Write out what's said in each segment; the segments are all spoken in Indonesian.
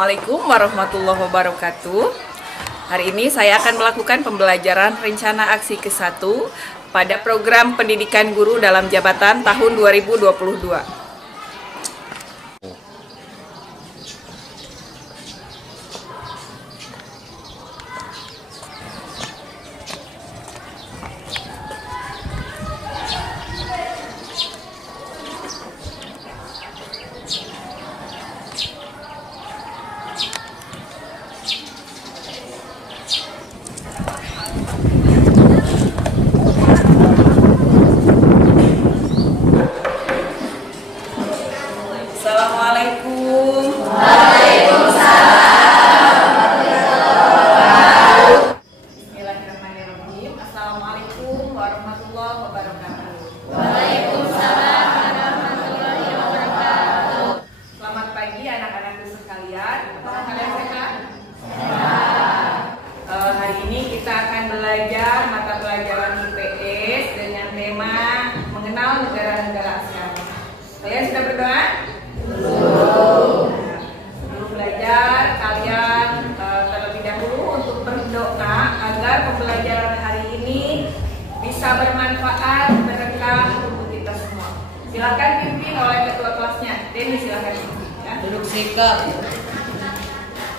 Assalamualaikum warahmatullahi wabarakatuh. Hari ini saya akan melakukan pembelajaran rencana aksi ke-1 pada program pendidikan guru dalam jabatan tahun 2022. Assalamualaikum. Waalaikumsalam. Bismillahirrahmanirrahim. Assalamualaikum warahmatullahi wabarakatuh. Waalaikumsalam warahmatullahi wabarakatuh. Selamat pagi anak-anakku sekalian. Apakah kalian sehat? Hari ini kita akan belajar mata pelajaran IPS dengan tema mengenal negara-negara ASEAN. Kalian sudah berdoa? Sebelum belajar, kalian terlebih dahulu untuk berdoa agar pembelajaran hari ini bisa bermanfaat berkah untuk kita semua. Silakan pimpin oleh ketua kelasnya. Denny, silakan pimpin. Ya. Duduk sikap.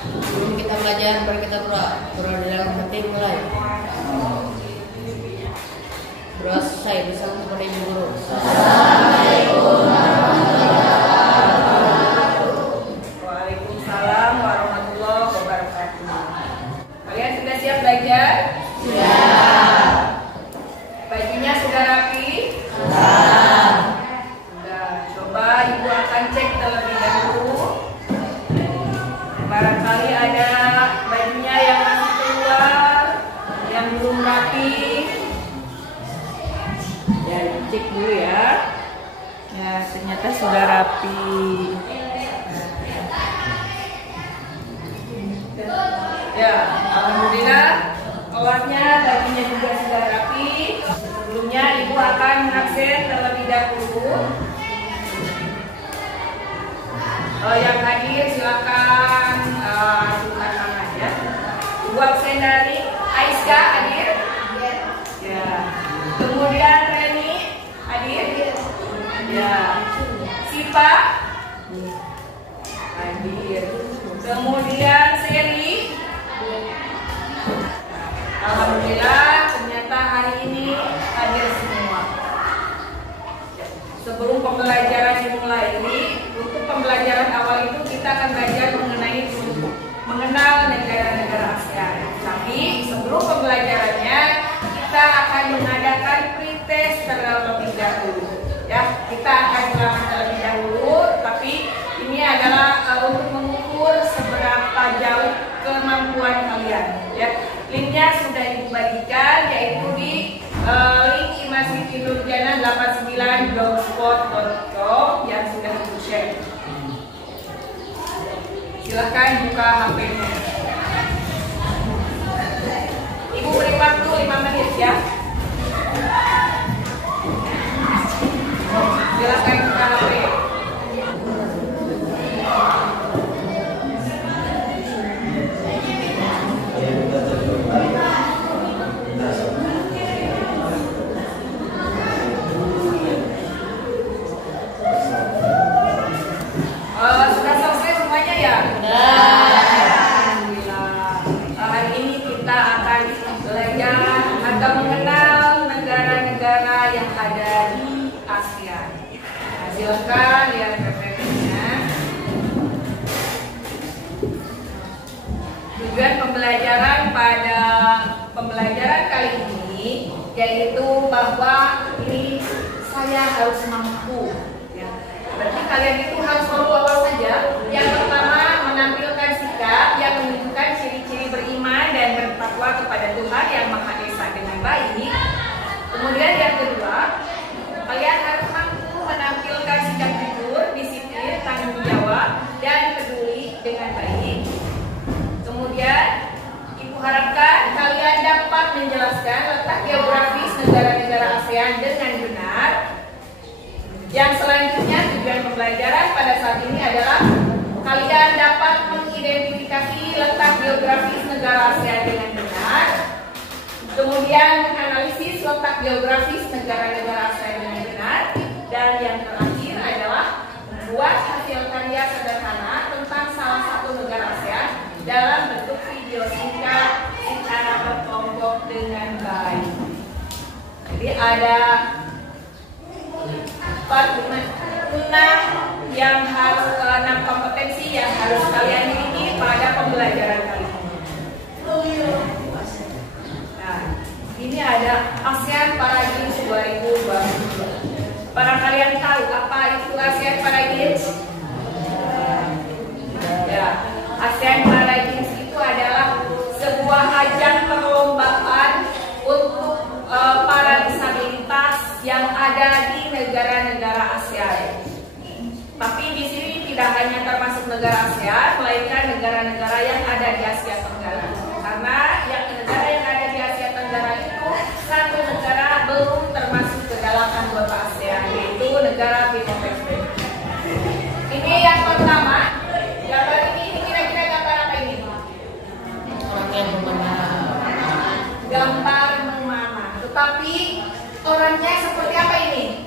Sebelum kita belajar, mari kita berdoa. Berdoa dalam hati mulai. Berdoa selesai bisa kepada ibu guru. Assalamualaikum warahmatullahi wabarakatuh. Waalaikumsalam warahmatullahi wabarakatuh. Kalian sudah siap belajar? Sudah. Bajunya sudah rapi? Sudah. Sudah. Coba ibu akan cek terlebih dahulu. Barangkali ada bajunya yang masih keluar, yang belum rapi. Ya, cek dulu ya. Ya, ternyata sudah rapi. Ya, alhamdulillah. Kelasnya bajunya juga sudah rapi. Sebelumnya ibu akan mengabsen terlebih dahulu. Yang hadir silakan ajukan tangan ya. Ibu absen dari Aiska hadir? Ya. Kemudian Reni hadir? Ya. Sipa hadir. Kemudian Seri. Alhamdulillah ternyata hari ini hadir semua. Sebelum pembelajaran dimulai ini, untuk pembelajaran awal itu kita akan belajar mengenal negara-negara ASEAN. Tapi sebelum pembelajarannya kita akan mengadakan pretest terlebih dahulu. Ya, kita akan ulangan terlebih dahulu. Tapi ini adalah untuk mengukur seberapa jauh kemampuan kalian. Ya, linknya sudah dibagikan yaitu di link Imasi Nurjana 89blogspot.com yang sudah di-share. Silahkan buka HP-nya. Ibu beri waktu 5 menit ya. Silahkan buka HP. Sudah selesai semuanya ya? Alhamdulillah. Hari ini kita akan belajar atau mengenal negara-negara yang ada di ASEAN. Nah, silakan lihat referensinya. Tujuan pembelajaran pada pembelajaran kali ini yaitu bahwa ini saya harus mampu. Berarti kalian itu harus mampu apa saja. Yang pertama, menampilkan sikap yang menunjukkan ciri-ciri beriman dan bertakwa kepada Tuhan yang Maha Esa dengan baik. Kemudian yang kedua, kalian harus mampu menampilkan sikap jujur, disiplin, tanggung jawab, dan peduli dengan baik. Kemudian, Ibu harapkan kalian dapat menjelaskan letak geografis negara-negara ASEAN dengan benar. Yang selanjutnya tujuan pembelajaran pada saat ini adalah kalian dapat mengidentifikasi geografis negara ASEAN dengan benar. Kemudian analisis letak geografis negara-negara ASEAN dengan benar. Dan yang terakhir adalah membuat hasil karya sederhana tentang salah satu negara ASEAN dalam bentuk video singkat secara berkelompok dengan baik. Jadi ada 6 kompetensi yang harus kalian miliki pada pembelajaran kali ini. Nah, ini ada ASEAN Para Games 2022. Para kalian tahu apa itu ASEAN Para Games? Ya, ASEAN Para Games itu adalah sebuah ajang perlombaan untuk para disabilitas yang ada di negara-negara ASEAN. Tapi di sini tidak hanya termasuk negara ASEAN, melainkan negara-negara yang ada di Asia Tenggara. Karena negara yang ada di Asia Tenggara itu satu negara belum termasuk ke dalam anggota ASEAN, yaitu negara Timor Leste. Ini yang pertama, gambar ini kira-kira gambar apa ini? Orang yang memanah. Gambar memanah. Tetapi orangnya seperti apa ini?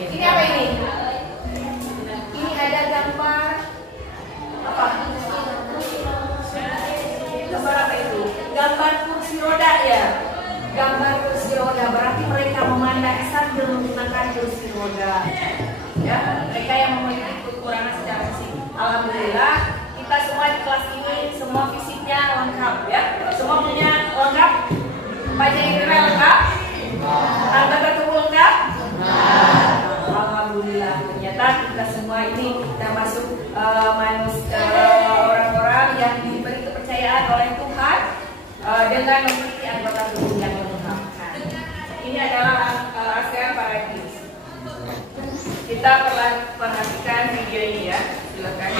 Ini apa ini? Ini ada gambar apa? Gambar apa itu? Gambar kursi roda ya. Gambar kursi roda berarti mereka memandang sambil menggunakan kursi roda. Ya, mereka yang memiliki kekurangan secara fisik. Alhamdulillah kita semua di kelas ini semua fisiknya lengkap ya. Semua punya lengkap. Baca Indra lengkap. Anggota tubuh lengkap. Alhamdulillah ternyata kita semua ini termasuk orang-orang yang diberi kepercayaan oleh Tuhan dengan memiliki anggota tubuh yang lengkap. Ini adalah ASEAN Para Games. Kita perhatikan video ini ya. Silakan.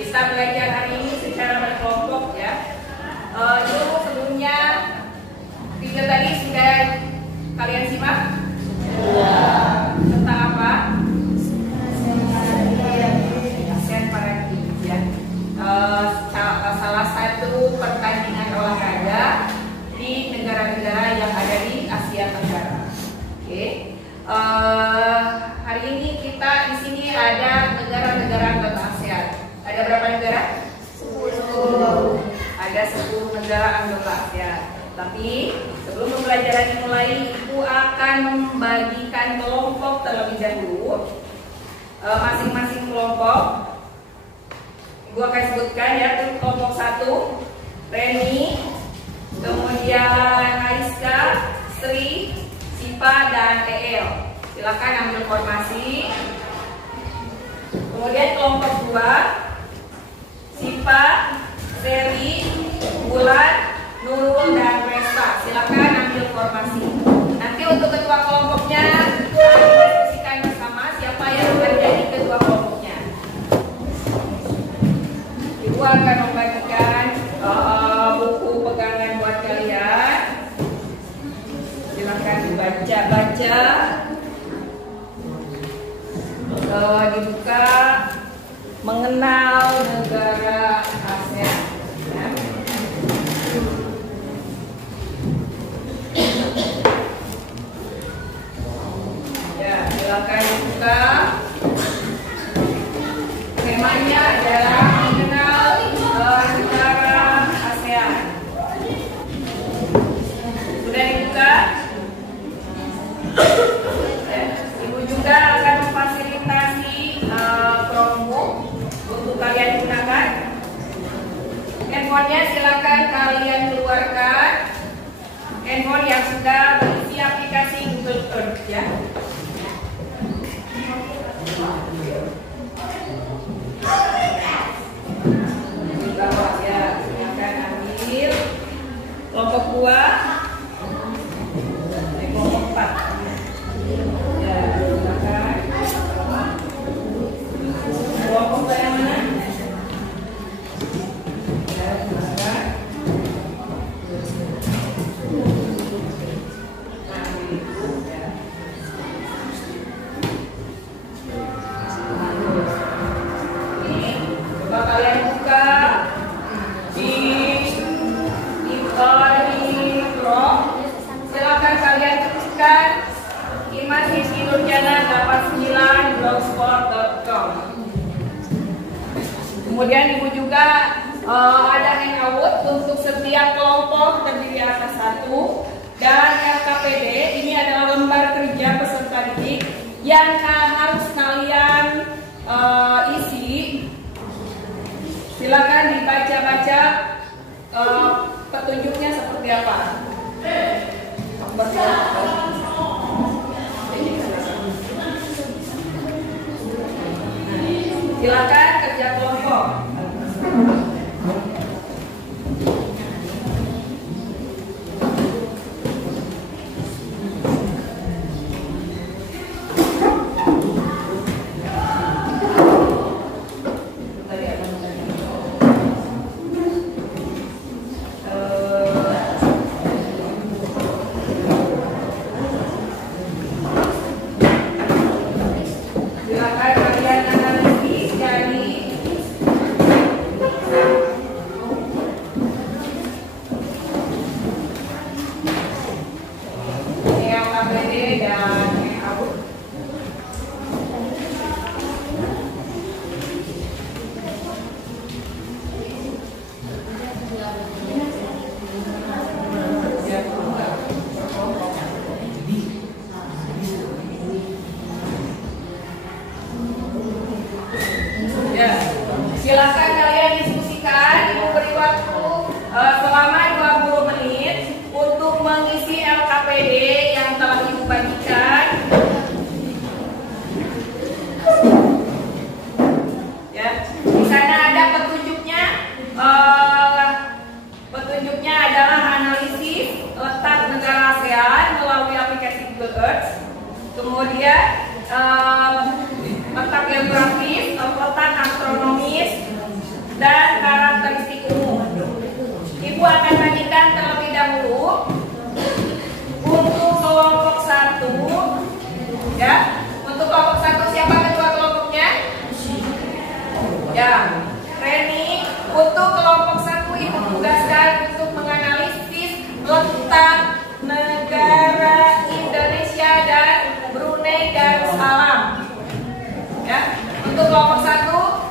Kita belajar hari ini secara berkelompok ya. Dulu sebelumnya video tadi sudah kalian simak? Tentang apa? ASEAN Para Games ya. Salah satu pertandingan olahraga di negara-negara yang ada di Asia Tenggara. Oke. Hari ini kita di sini ada negara-negara anggota ASEAN. Ada berapa negara? 10. Ada 10 negara anggota ASEAN. Tapi sebelum pembelajaran dimulai, Ibu akan membagikan kelompok terlebih dahulu. Masing-masing kelompok Ibu akan sebutkan ya. Kelompok 1 Reni, kemudian Aiska, Sri, Sipa, dan El. Silakan ambil formasi. Kemudian kelompok 2 Sipa, Seri, Bulan, Nurul, dan Resta. Silakan ambil formasi. Nanti untuk ketua kelompoknya diskusikan bersama siapa yang akan jadi ketua kelompoknya. Ibu akan membagikan buku pegangan buat kalian. Silakan dibaca-baca. dibuka mengenal negara ASEAN. Ya, silakan dibuka. Temanya adalah mengenal negara ASEAN. Sudah dibuka? Ya, Ibu juga akan memfasilitasi Chromebook untuk kalian gunakan. Handphonenya silakan kalian keluarkan. Handphone yang sudah berisi aplikasi Google Earth ya. Di bawah ya, silakan ambil kelompok 2, kelompok 4. Ya, silakan. Kelompok yang mana? Ya, silakan. Coba kalian buka di Chrome. Silakan kalian ketikkan imajisinurjana89blogspot.com. Kemudian Ibu juga ada hangout untuk setiap kelompok terdiri atas 1 dan LKPD. Ini adalah lembar kerja peserta didik yang harus kalian isi. Silakan dibaca-baca petunjuknya seperti apa. Silakan kerja kelompok. Silakan kalian analisis dari LKPD dan hangout. Ya, silakan kalian diskusikan. Ibu beri waktu selama 20 menit untuk mengisi LKPD yang telah Ibu bagikan. Ya, di sana ada petunjuknya. Petunjuknya adalah analisis letak negara ASEAN melalui aplikasi Google Earth. Kemudian letak geografis, letak astronomis, dan karakteristik umum. Ibu akan bagikan terlebih dahulu untuk kelompok 1, ya. Untuk kelompok 1 siapa ketua kelompoknya? Ya, Reni. Untuk kelompok 1 Ibu tugaskan untuk menganalisis letak negara Indonesia dan Brunei Darussalam. Ya, untuk kelompok 1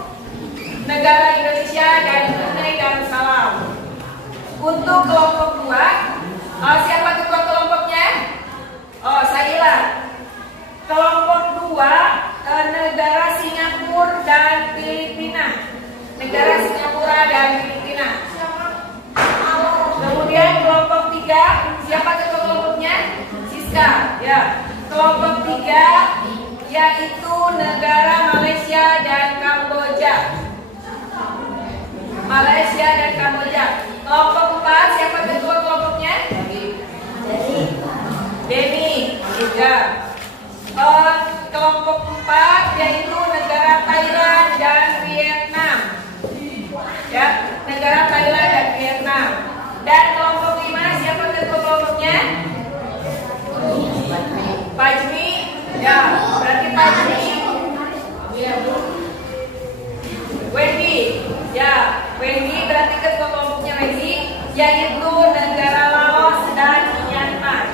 negara Indonesia dan Brunei Darussalam. Untuk kelompok 2 siapa ketua kelompoknya? Oh, Saila. Kelompok 2 negara Singapura dan Filipina. Negara Singapura dan Filipina. Kemudian kelompok 3 siapa ketua kelompoknya? Siska. Ya, kelompok 3 yaitu negara Malaysia dan Kamboja. Malaysia dan Kamboja. Kelompok 4 siapa ketua kelompoknya? Denny. Ya. Kelompok 4 yaitu negara Thailand dan Vietnam. Ya, negara Thailand dan Vietnam. Dan kelompok 5 siapa ketua kelompoknya? Pajmi. Ya, berarti Pajmi Iya, Bu. Wendy, ya, Wendy berarti ketua kelompoknya Wendy, yaitu negara Laos dan Myanmar.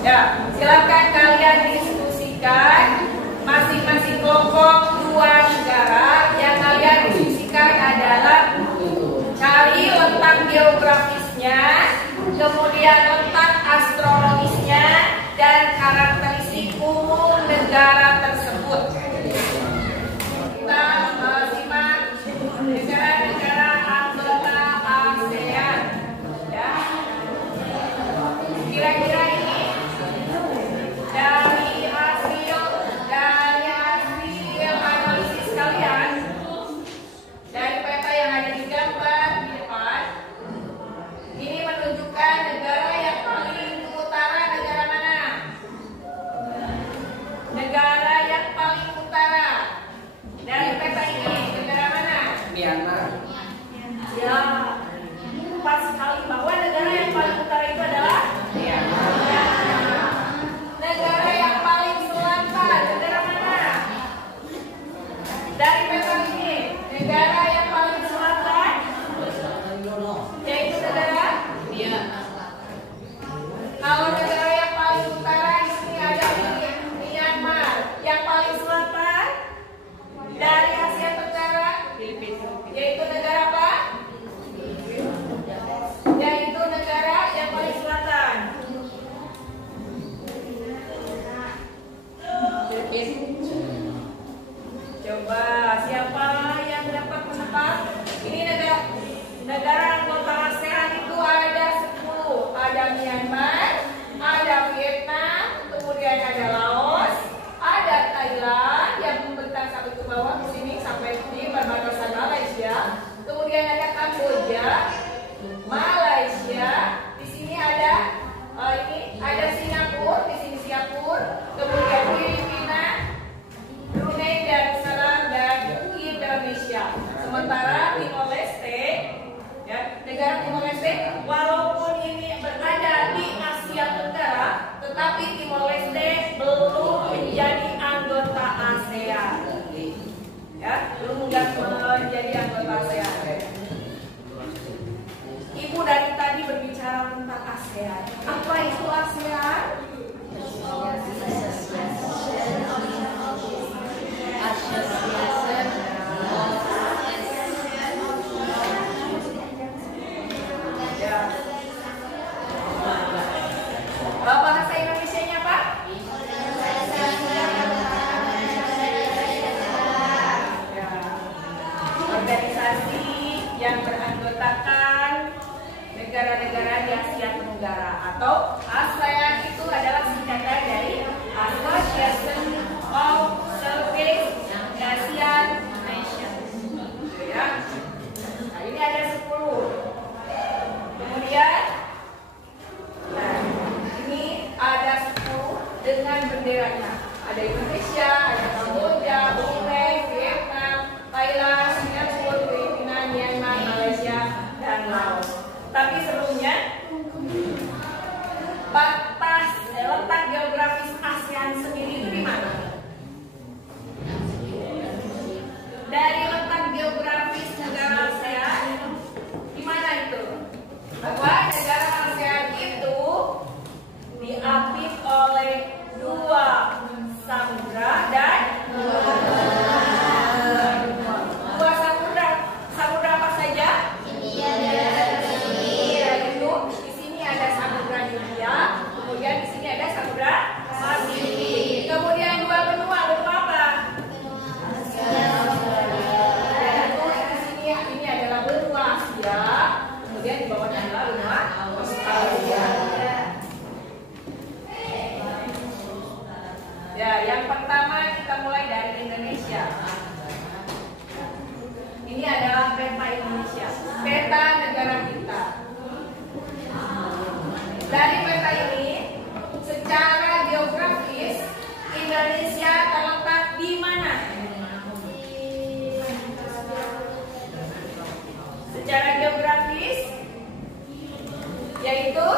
Ya, silakan kalian diskusikan masing-masing kelompok dua negara. Yang kalian diskusikan adalah cari letak geografisnya, kemudian letak astrologisnya, dan karakteristik umum negara tersebut. Kita simak negara-negara anggota ASEAN. Ya. Kira-kira ini dari hasil analisis kalian, dari peta yang ada di gambar di depan, ini menunjukkan negara yang paling ke utara negara mana? Negara yang paling utara dari peta ini negara mana? Myanmar. Ya, pas sekali bahwa negara yang paling utara itu adalah Myanmar. negara yang paling selatan negara mana? Dari peta ini negara yang paling selatan yaitu negara. Iya. Kalau negara yang paling utara di sini ada Myanmar, yang paling selatan dari Asia Tenggara yaitu negara apa? Yaitu negara yang paling selatan. Coba siapa yang dapat menebak? Ini negara anggota ASEAN itu ada 10. Ada Myanmar, ada Vietnam, kemudian ada Laos, ada Thailand yang membentang sampai ke bawah ke sini sampai di perbatasan Malaysia. Kemudian ada Kamboja, Malaysia. Di sini ada ada Singapura, di sini Singapura. Kemudian Filipina, Brunei Darussalam dan Indonesia. Sementara Timor Leste, ya, negara Timor Leste, walaupun ini berada di Asia Tenggara, tetapi Timor Leste belum menjadi anggota ASEAN. Ya, belum menjadi anggota ASEAN. Ibu dari tadi berbicara tentang ASEAN. Apa itu ASEAN? Bahasa Indonesianya apa? Organisasi yang beranggotakan negara-negara di Asia Tenggara, atau ASEAN itu adalah singkatan dari Association of Southeast Asian Nations. Ya. Nah, ini ada 10. Kemudian ini ada 10 dengan benderanya. Ada Indonesia, ada Kamboja, Brunei, Vietnam, Thailand, Singapura, Filipina, Myanmar, Malaysia, dan Laos. Tapi sebelumnya, letak geografis ASEAN sendiri itu di mana? Dari letak geografis negara ASEAN, di mana itu? Bahwa negara ASEAN itu diapit oleh 2 samudra dan 2 samudra. Samudra apa saja? India dan itu di sini ada samudra India, kemudian di sini ada samudra Pasifik. Kemudian 2 benua, benua apa? Ini adalah benua Asia, kemudian di bawahnya adalah benua Australia. Ya, yang pertama kita mulai dari Indonesia. Ini adalah peta Indonesia, peta negara kita. Dari peta ini, secara geografis Indonesia terletak di mana? Secara geografis, yaitu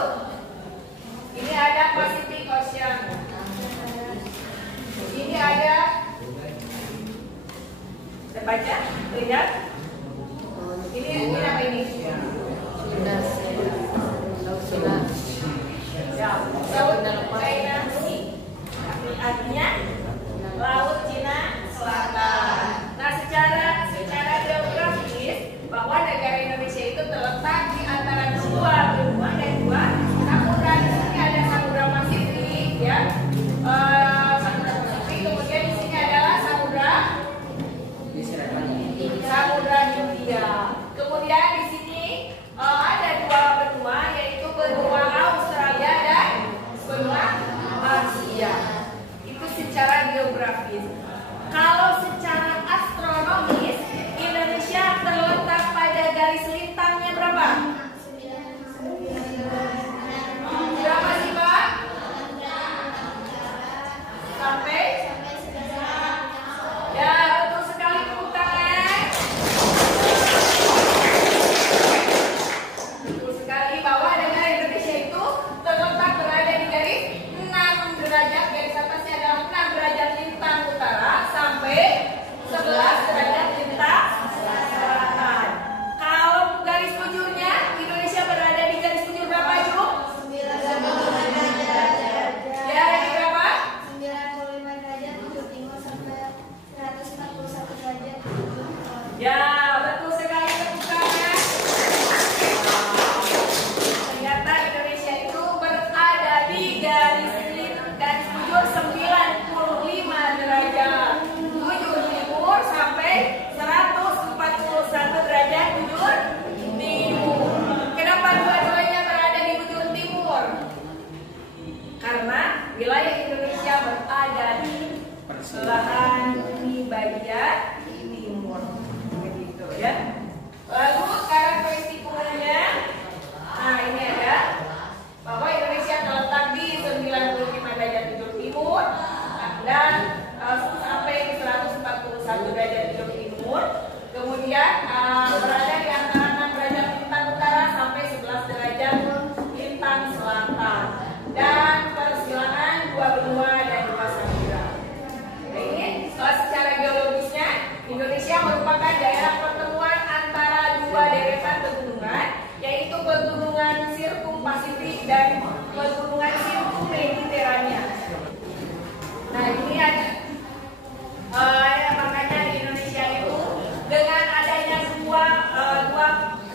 ini ada Pacific Ocean, ini ada terletak di antara dua benua dan dua samudra. Di sini ada Samudra Pasifik, ya, Samudra Pasifik. Kemudian di sini adalah Samudra Hindia. Kemudian di sini ada dua benua, yaitu benua Australia dan benua Asia. Itu secara geografis. Kalau secara astronomis, Indonesia terletak pada garis lintangnya berapa? Berapa sih, Pak? Sampai? Ya, betul sekali, tepuk tangan. Betul sekali bahwa negara Indonesia itu terletak berada di garis 6 derajat. Garis atasnya adalah 6 derajat lintang utara sampai 11 derajat lintang selatan. Kalau garis bujurnya, Indonesia berada di garis bujur berapa, Ju? 95 derajat. Ya, dari berapa? 95 derajat untuk timur sampai 141 derajat. Ya, betul sekali, tepuk tangan. Ternyata Indonesia itu berada di garis bujur 95 derajat. Bujur timur sampai 141 derajat bujur timur. Kenapa dua-duanya berada di bujur timur? Karena wilayah Indonesia berada di belahan bumi bagian timur. Begitu, ya. Lalu karakteristiknya, nah ini ada bahwa Indonesia terletak di 95 derajat bujur timur dan sampai di 141 derajat bujur timur. Kemudian berada di antara 6 derajat lintang utara sampai 11 derajat lintang selatan, dan persilangan dua benua dan dua samudra. Nah, ini secara geologisnya, Indonesia merupakan daerah pertemuan antara dua deretan pegunungan, yaitu pegunungan Sirkum Pasifik dan pegunungan Sirkum Mediterania. Nah, ini ada makanya di Indonesia itu dengan adanya dua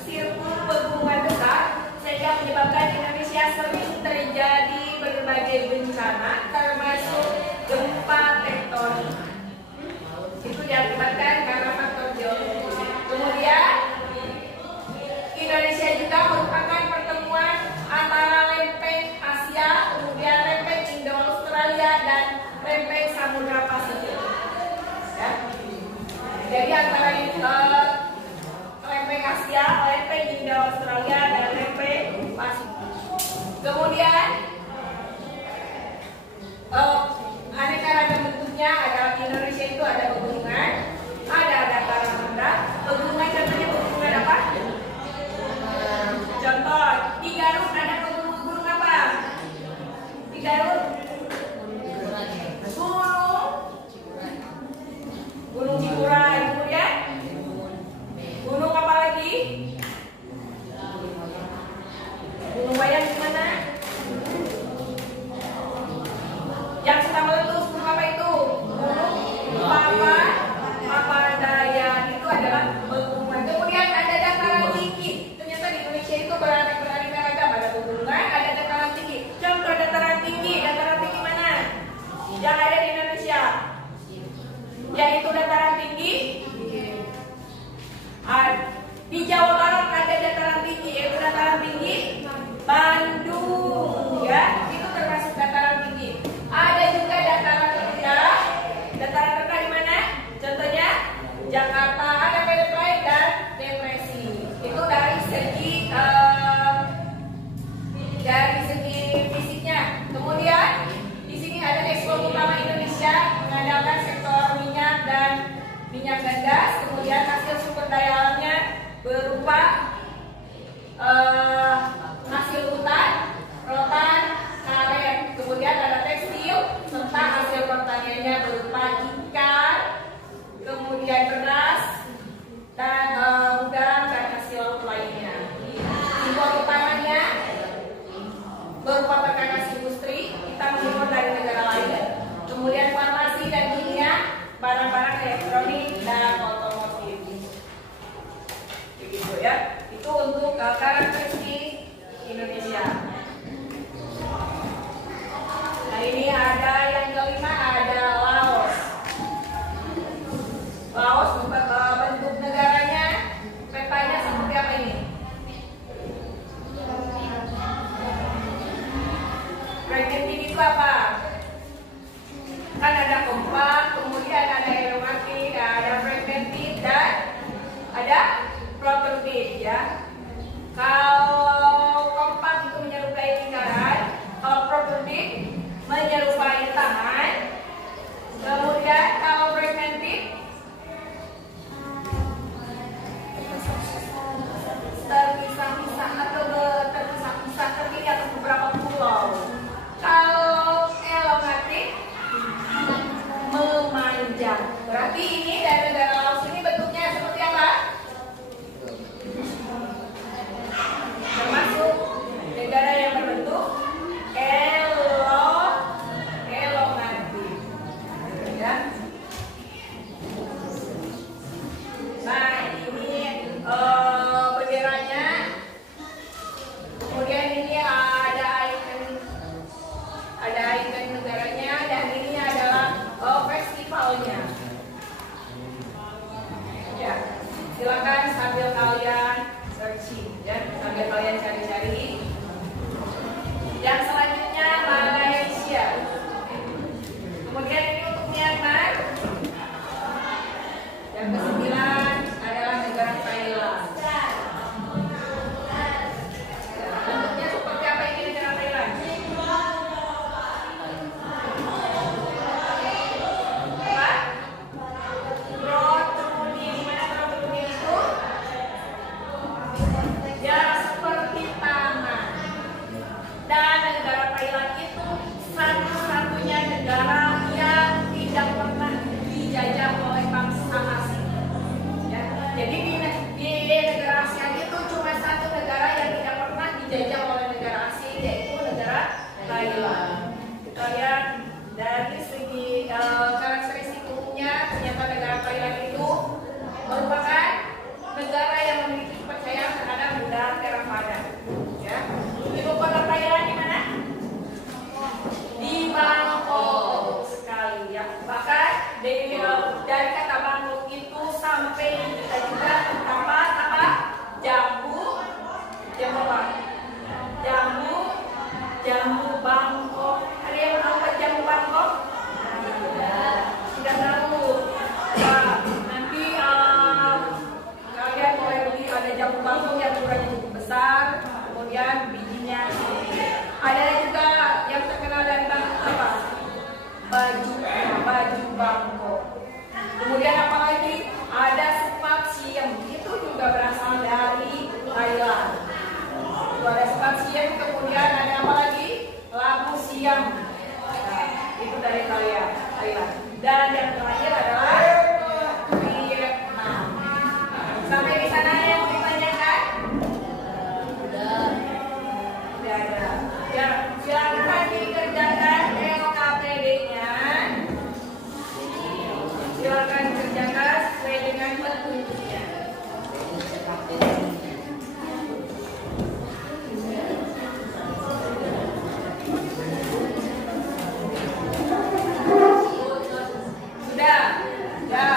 sirkum pegunungan besar, sehingga menyebabkan Indonesia sering terjadi berbagai bencana, termasuk gempa tektonik. Itu diakibatkan karena faktor geologis. Kemudian Indonesia juga merupakan pertemuan antara lempeng Asia, kemudian lempeng Indo-Australia dan lempeng Samudra Pasifik. Ya. Jadi antara lempeng Asia, lempeng Indo-Australia dan lempeng Pasifik. Kemudian aneka ragam bentuknya ada di Indonesia itu ada pegunungan, ada dataran rendah. Pegunungan contohnya pegunungan apa? Contoh di Garut ada gunung apa? Di Garut Gunung Cikuray. Kemudian gunung apa lagi? Gunung Bayang di mana? Yang sudah meletus, gunung apa itu? Gunung Papandayan. Itu adalah pegunungan. Kemudian ada dataran tinggi. Ternyata di Indonesia itu beraneka ragam. Ada pegunungan, ada dataran tinggi. Contoh dataran tinggi mana? Yang ada di Indonesia, yaitu dataran tinggi. Di Jawa Barat ada dataran tinggi, yaitu dataran tinggi Bandung, ya, itu termasuk dataran tinggi. Ada juga dataran rendah. Dataran rendah di mana? Contohnya Jakarta, ada Pedestrian dan depresi. Itu dari segi fisiknya. Kemudian di sini ada ekspor utama Indonesia mengandalkan sektor minyak dan gas. Kemudian hasil sumber daya alamnya berupa hasil hutan, rotan, karet. Kemudian ada tekstil serta hasil pertaniannya berupa ikan, kemudian beras dan udang dan hasil laut lainnya. Impor utamanya berupa perkakas industri, kita mengimpor dari negara lain. Kemudian farmasi dan kimia, barang-barang elektronik dan otomotif. Begitu, ya. Itu untuk karakteristik Indonesia. Nah ini ada yang kelima, ada Laos. Laos bentuk negaranya, petanya seperti apa ini? Fragmented itu apa? Kan ada kompak, kemudian ada aromatik, ada fragmented dan ada protruded ya. Kalau kompak itu menyerupai lingkaran, kalau protruded menyerupai tangan. Kemudian kalau fragmented terpisah-pisah atau terpisah-pisah terdiri atas beberapa pulau. Kalau elongatif memanjang. Berarti ini dari negara Laos ini bentuknya seperti apa? Termasuk negara yang berbentuk elongatif. Ya. Nah, ini benderanya. Kemudian ini ada ikon negaranya, dan ini adalah festivalnya. Ya, silakan sambil kalian searching, ya, sambil kalian cari-cari. Yang selanjutnya Malaysia. Kemudian ini untuk Myanmar. Yang kesembilan adalah negara Thailand. Bentuknya seperti apa ini negara Thailand? Apa? Protruding. Di mana protruding itu? Ya seperti tangan. Dan negara Thailand itu satu-satunya negara yang tidak pernah dijajah oleh bangsa asing. Ya, jadi di negara ASEAN itu cuma satu negara yang tidak pernah dijajah oleh negara asing, yaitu negara Thailand. Kita lihat dari segi karakteristik umumnya, ternyata negara Thailand itu merupakan negara yang memiliki kepercayaan terhadap budaya Theravada. Ya, ibu kota Thailand di mana? Di Bangkok sekali ya. Bahkan dari kata Bangkok itu sampai kita juga tempat apa? Jambu apa? Jambu Bangkok. Ada yang tahu apa jambu Bangkok? Tidak tahu. Nah, nanti kalian boleh beli, ada jambu Bangkok yang ukurannya cukup besar, kemudian bijinya sedikit. Ada juga yang terkenal dari Bangkok apa? Baju Bangkok. Kemudian apa lagi? Ada sepat siem, itu juga berasal dari Thailand. Itu ada sepat siem, kemudian ada apa lagi? Labu siam. Nah, itu dari Thailand. Dan yang terakhir adalah Vietnam. Sampai di sana yang mau ditanyakan? Sudah ada. Ya, silakan dikerjakan LKPD-nya. Silakan kerjakan sesuai dengan petunjuknya. Sudah? Ya.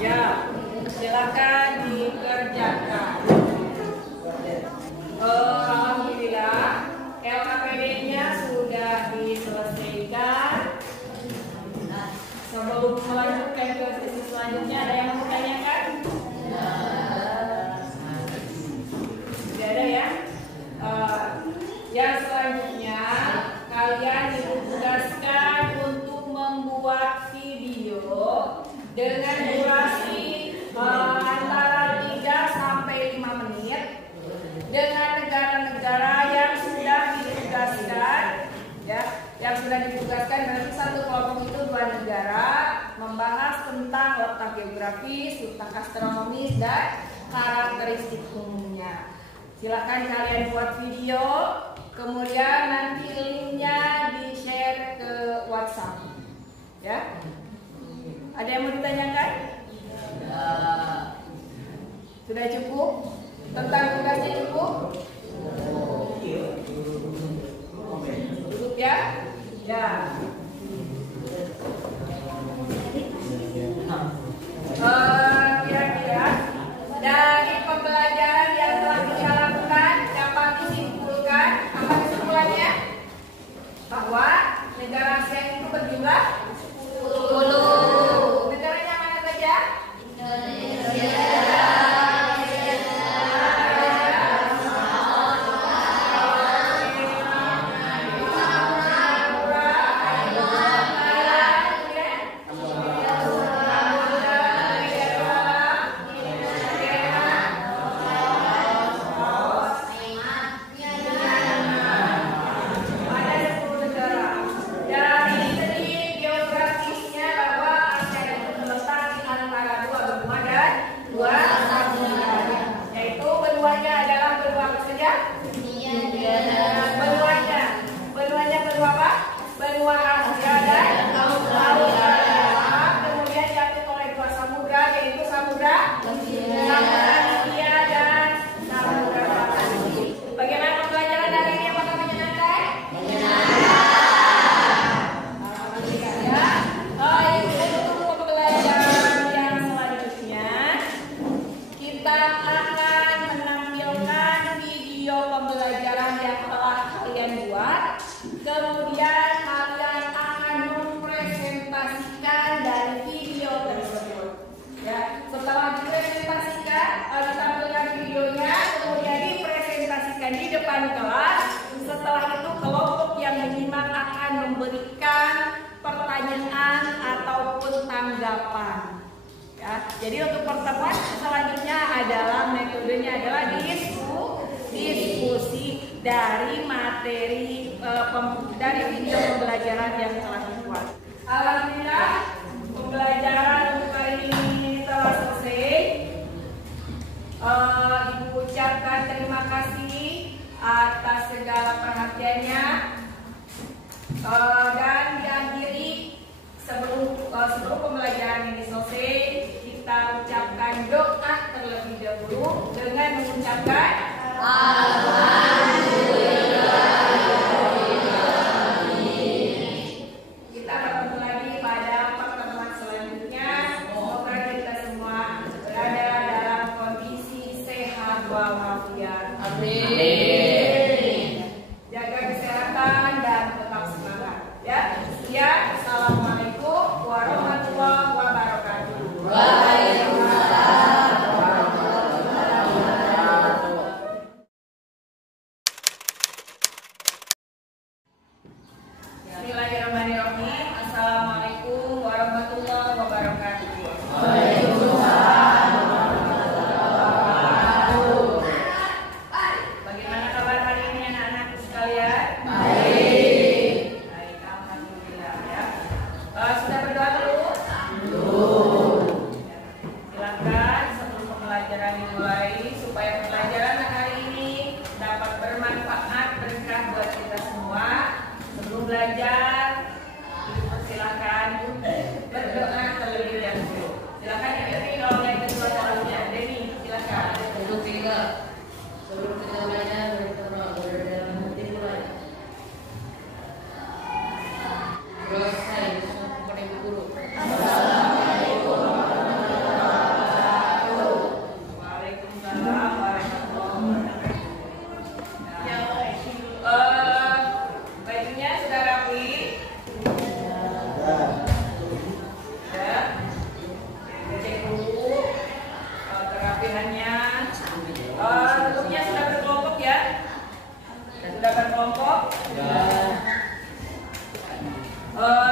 Ya, silakan dikerjakan. Alhamdulillah, LKPD-nya sudah diselesaikan. Sebelum melanjutkan ke sesi selanjutnya, ada yang mau tanyakan? Tidak ada ya? Yang selanjutnya, kalian ditugaskan untuk membuat video dengan durasi antara 3 sampai 5 menit dengan negara-negara yang sudah ditugaskan, ya, yang sudah ditugaskan. Berarti satu kelompok itu 2 negara, membahas tentang letak geografis, letak astronomis, dan karakteristik umumnya. Silakan kalian buat video, kemudian nanti linknya di-share ke WhatsApp, ya. Ada yang mau ditanyakan? Sudah cukup? Tentang tugasnya cukup? Cukup ya? Ya. Kira-kira dari pembelajaran yang telah kita lakukan dapat disimpulkan apa kesimpulannya? Bahwa negara ASEAN itu berjumlah 10. Negaranya mana saja? Benua Asia dan Australia. Kemudian diatur oleh 2 samudra, yaitu Samudra Hindia dan Samudra Pasifik. Bagaimana pembelajaran hari ini? Apakah menyenangkan? Untuk pembelajaran yang selanjutnya, kita akan menampilkan video pembelajaran yang telah kalian buat. Kemudian kalian akan mempresentasikan dari video tersebut. Ya, setelah dipresentasikan, ditampilkan videonya, kemudian dipresentasikan di depan kelas. Setelah itu kelompok yang menyimak akan memberikan pertanyaan ataupun tanggapan. Ya, jadi untuk pertemuan selanjutnya adalah metodenya adalah diskusi dari materi dari video pembelajaran yang telah dibuat. Alhamdulillah pembelajaran untuk hari ini telah selesai. Ibu ucapkan terima kasih atas segala perhatiannya, dan diakhiri sebelum pembelajaran ini selesai, kita ucapkan doa terlebih dahulu dengan mengucapkan Kita bertemu lagi pada pertemuan selanjutnya. Semoga kita semua berada dalam kondisi sehat walafiat. Amin. Jaga kesehatan dan tetap semangat. Ya. Assalamualaikum warahmatullahi wabarakatuh. Waalaikumsalam. Bismillahirrahmanirrahim. Assalamualaikum warahmatullahi wabarakatuh. Waalaikumsalam warahmatullahi wabarakatuh. Bagaimana kabar hari ini anak-anakku sekalian? Baik. Baik, alhamdulillah ya. Sudah berdoa belum? Belum. Silakan sebelum pembelajaran dimulai supaya pembelajaran hari ini dapat bermanfaat berkah buat kita semua. Sebelum belajar, silakan berdoa terlebih dahulu. Silakan ya Devi, kalau yang kedua selanjutnya. Devi, silakan. Untuk kita sebelum kita belajar berdoa dalam hati mulai. Terus saya kepada ibu guru. Assalamualaikum warahmatullahi wabarakatuh. Waalaikumsalam warahmatullahi wabarakatuh. Ya, bajunya sudah rapi? Ya. Cek dulu kerapihannya. Duduknya sudah berkelompok ya? Sudah berkelompok?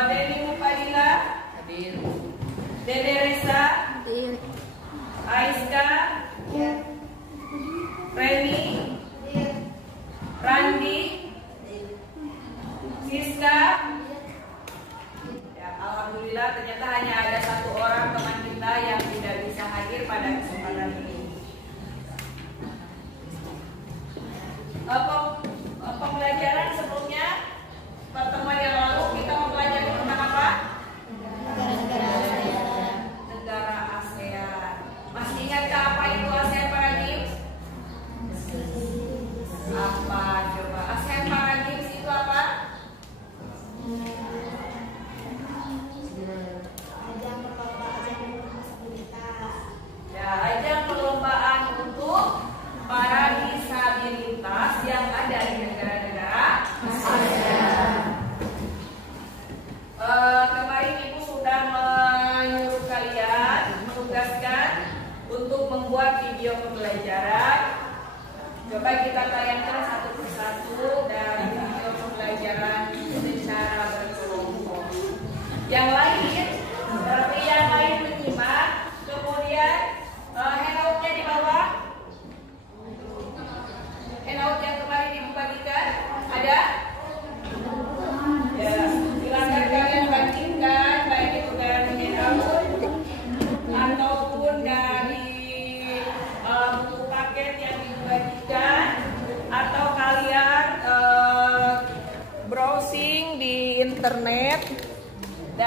Deni Mufadila, Hadir. Dede Risa, Aiska, Reni, Randi, Siska. Ya, alhamdulillah ternyata hanya ada 1 orang teman kita yang tidak bisa hadir pada kesempatan ini. Pembelajaran sebelumnya, pertemuan yang lalu kita mempelajari tentang apa?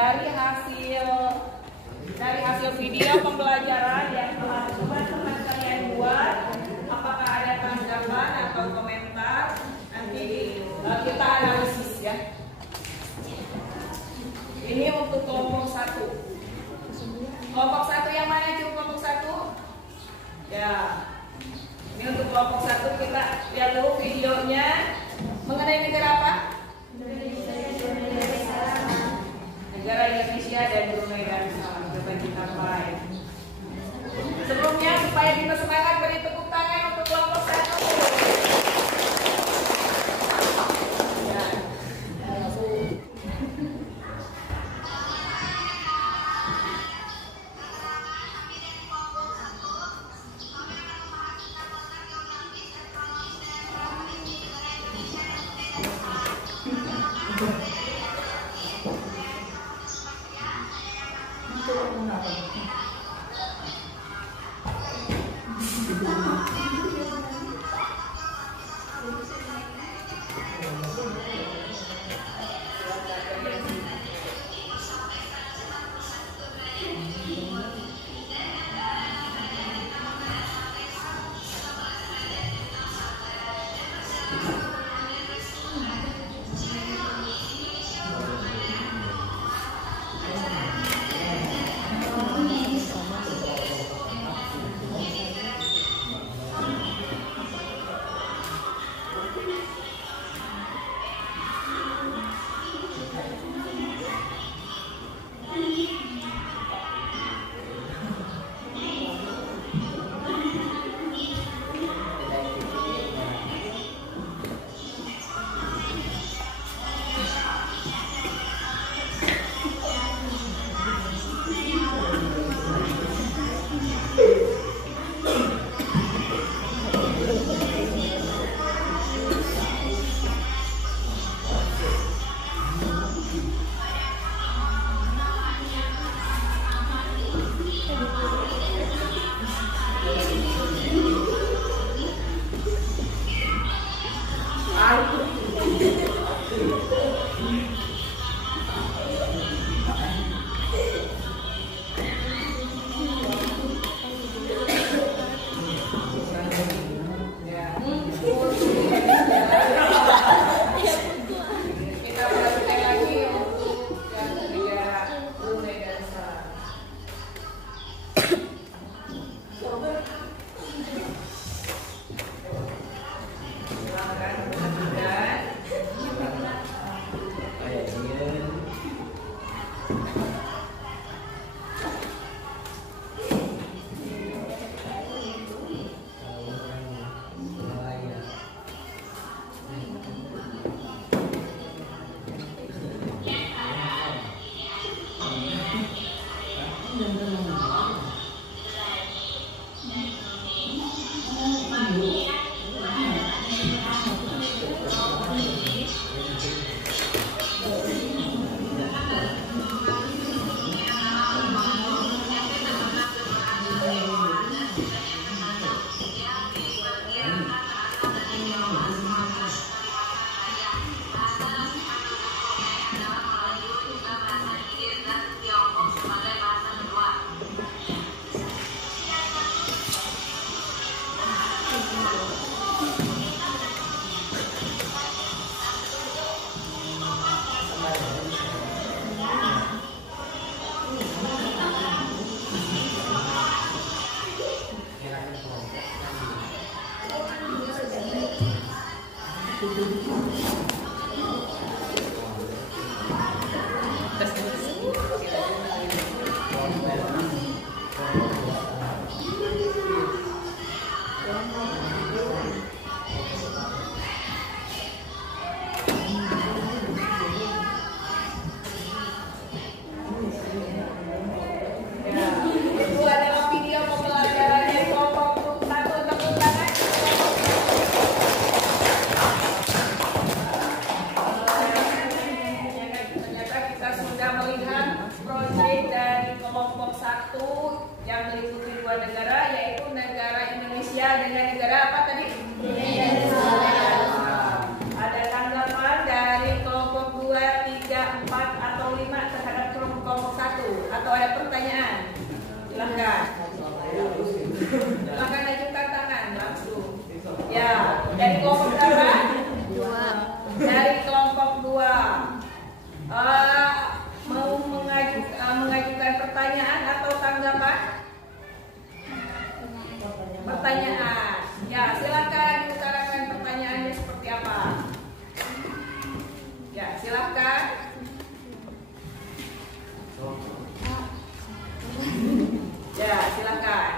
dari hasil video pembelajaran yang telah teman-teman kalian buat, apakah ada tanggapan atau komentar? Nanti kita analisis ya. Ini untuk kelompok 1. Kelompok 1 yang mana cuy? Kelompok 1? Ya. Ini untuk kelompok 1 kita lihat dulu videonya mengenai negara apa? Negara Indonesia dan Brunei Darussalam. Coba kita mulai. Sebelumnya supaya kita semangat, beri tepuk tangan untuk kelompok 1. Ya. Itu adalah video pembelajaran dari kelompok 1. Tepuk tangan. Ternyata kita sudah melihat proyek dari kelompok 1 yang meliputi 2 negara, yaitu negara Indonesia dengan negara apa tadi? Ada tanggapan dari kelompok 2, 3, 4 atau 5 terhadap kelompok atau ada pertanyaan? Silakan. Silakan ajukan tangan langsung. Ya, dari kelompok berapa? 2. Dari kelompok 2. Mau mengajukan pertanyaan atau tanggapan? Pertanyaan. Ya, silakan diutarakan pertanyaannya seperti apa. Ya, silakan. Ya, silakan.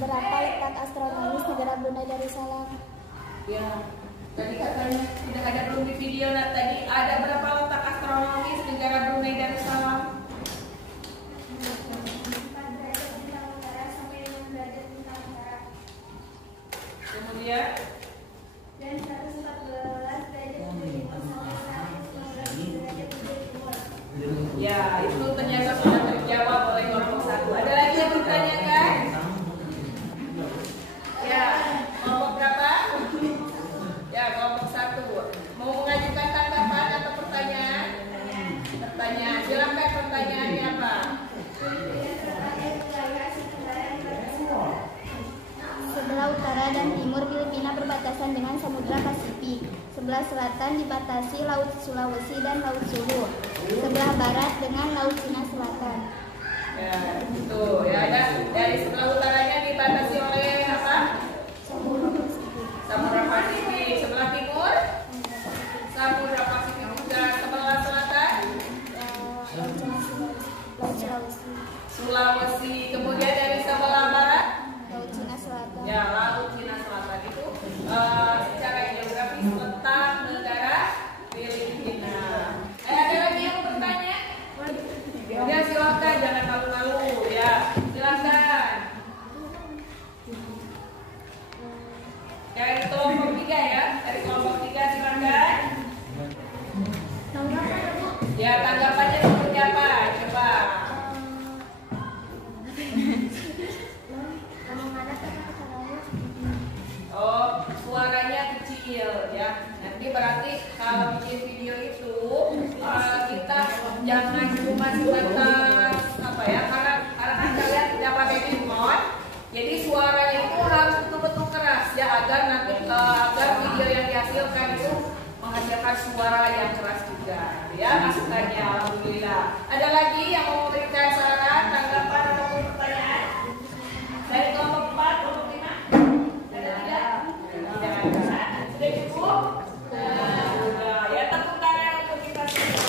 Berapa letak astronomis negara Brunei Darussalam? Ya, tadi katanya tidak ada belum di video. Nah, tadi ada berapa letak astronomis negara Brunei Darussalam? Kemudian dan 114 derajat timur sampai 119 derajat timur. ya, itu ternyata sudah terjawab oleh kelompok 1. Ada lagi yang bertanyakan? Ya, kelompok berapa? Ya, kelompok 1. Mau mengajukan tanggapan atau pertanyaan? Pertanyaan. Silakan pertanyaannya apa? Sebelah utara dan timur Filipina berbatasan dengan Samudra Pasifik. Sebelah selatan dibatasi Laut Sulawesi dan Laut Sulu. Sebelah barat dengan Laut Cina Selatan. Ya, itu. Ya, ada dari sebelah utaranya dibatasi oleh apa? Samudra Pasifik. Sebelah timur? Samudra Pasifik juga. Sebelah selatan? Laut Sulawesi. Sulawesi. Kemudian dari sebelah barat? Laut Cina Selatan. Ya, Laut Cina Selatan itu secara geografis letak negara Filipina. Ada lagi yang bertanya? Ya, silakan, jangan malu-malu. Ya, silakan. Dari kelompok 3 ya, dari kelompok 3 silakan. Ya, tanggapannya seperti apa? Coba. Oh, suaranya kecil ya. Nanti berarti kalau bikin video itu kita jangan cuma sebatas apa ya? Karena kan kalian tidak pakai handphone, jadi suaranya itu harus betul-betul keras ya agar nanti agar video yang dihasilkan itu menghasilkan suara yang keras juga. Ya, masukannya alhamdulillah. Ada lagi yang mau memberikan saran, tanggapan atau pertanyaan? Dari kelompok 4, kelompok 5? Ada tidak? Tidak ada. Sudah cukup? Sudah. Ya, tepuk tangan untuk kita semua.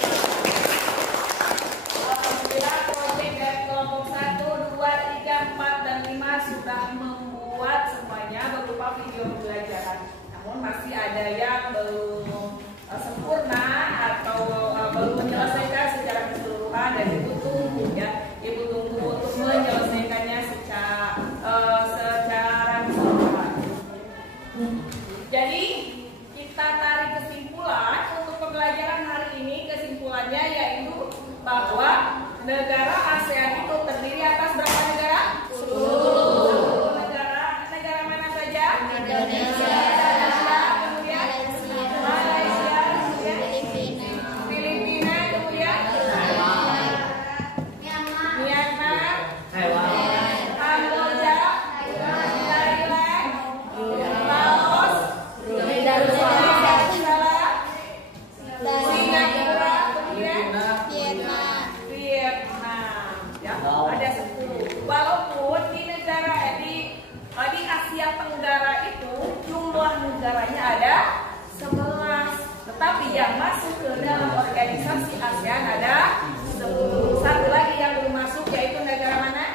Alhamdulillah, proyek dari kelompok 1, 2, 3, 4, dan 5 sudah membuat semuanya berupa video pembelajaran. Namun masih ada yang belum sempurna atau belum menyelesaikan secara keseluruhan, dan Ibu tunggu ya. Ibu tunggu untuk menyelesaikannya secara keseluruhan. Jadi kita tarik kesimpulan untuk pembelajaran hari ini. Kesimpulannya yaitu bahwa negara ASEAN itu terdiri atas berapa negara? 10 negara. Negara mana saja? Indonesia. Kemudian Malaysia, kemudian Filipina, kemudian Myanmar, Kamboja, Thailand, Laos, Singapura, kemudian Vietnam. Ya, ada 10. Walaupun di negara di Asia Tenggara itu jumlah negaranya ada 11, tetapi yang masuk ke dalam organisasi ASEAN ada 10. Satu lagi yang belum masuk yaitu negara mana?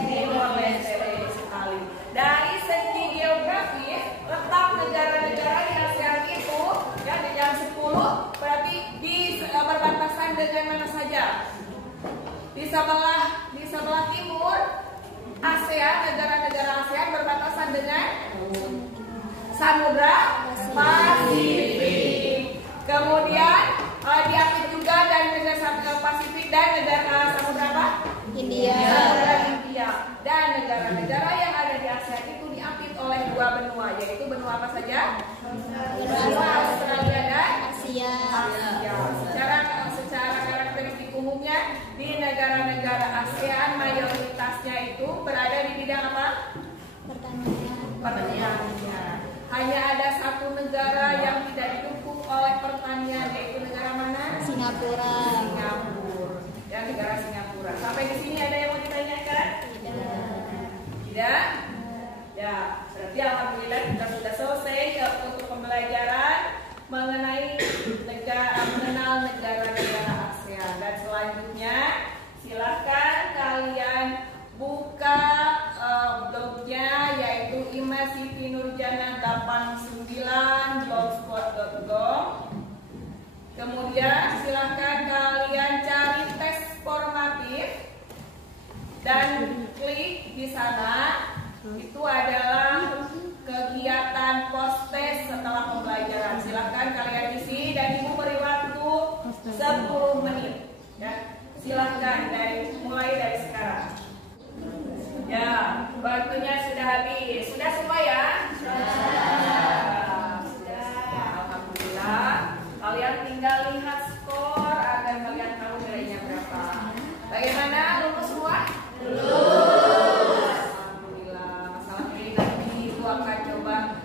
Timor-Leste sekali. Dari segi geografis, letak negara-negara di ASEAN itu ya di yang 10 berarti berbatasan dengan mana saja? Di sebelah timur ASEAN, negara-negara ASEAN berbatasan dengan Samudra Pasifik. Kemudian diapit juga dari negara Samudra Pasifik dan negara Samudra apa? India. Samudra India. Dan negara-negara yang ada di ASEAN itu diapit oleh 2 benua, yaitu benua apa saja? Benua Australia dan Asia. Asia. Secara karakteristik umumnya di negara-negara ASEAN mayoritasnya itu berada di bidang apa? Pertanian. Hanya ada satu negara yang tidak didukung oleh pertanian, yaitu negara mana? Singapura. Singapura. Ya, negara Singapura. Sampai di sini ada yang mau ditanyakan? Tidak? Ya, berarti alhamdulillah kita sudah selesai untuk pembelajaran mengenai mengenal negara-negara ASEAN. Dan selanjutnya silakan kalian buka blognya, yaitu imasitinurjana89blogspot.com. Kemudian silakan kalian cari tes formatif dan klik di sana. Itu adalah kegiatan post test setelah pembelajaran. Silakan kalian isi dan ibu beri waktu 10 menit. Ya, silakan mulai dari sekarang. Ya, waktunya sudah habis. Sudah semua ya? Sudah. Alhamdulillah. Kalian tinggal lihat skor agar kalian tahu nilainya berapa. Bagaimana? Lulus semua? Lulus. Alhamdulillah. Masalah ini nanti ibu akan coba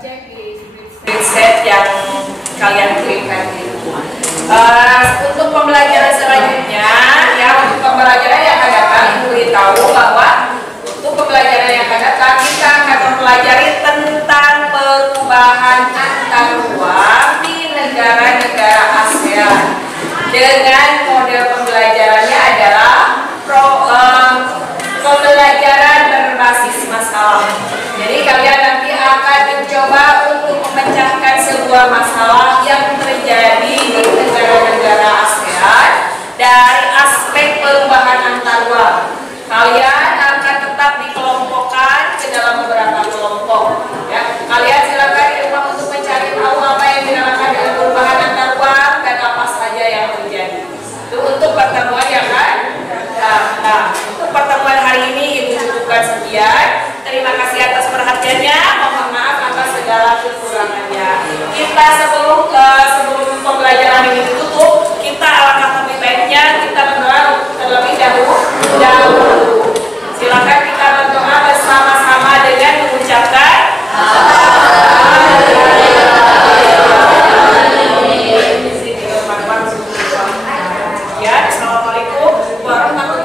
cek di spreadsheet yang kalian kirimkan itu. Untuk pembelajaran selanjutnya, ya, untuk pembelajaran yang akan datang, ibu beritahu bahwa untuk pembelajaran yang akan datang kita akan mempelajari tentang perubahan antar ruang di negara-negara ASEAN. Dengan model pembelajarannya adalah pembelajaran berbasis masalah. Jadi kalian nanti akan mencoba untuk memecahkan sebuah masalah yang terjadi di negara-negara ASEAN dari aspek perubahan antar ruang. Kalian akan tetap dikelompokkan ke dalam beberapa kelompok. Ya, kalian silakan di rumah untuk mencari tahu apa yang dinamakan dengan perubahan antar ruang dan apa saja yang terjadi. Itu untuk pertemuan yang kan. Nah, untuk pertemuan hari ini ibu cukupkan sekian. Terima kasih atas perhatiannya. Mohon maaf atas segala kekurangannya. Kita sebelum pembelajaran ini ditutup, kita alangkah lebih baiknya kita berdoa terlebih dahulu. Silakan kita berdoa bersama-sama dengan mengucapkan Assalamualaikum warahmatullahi wabarakatuh.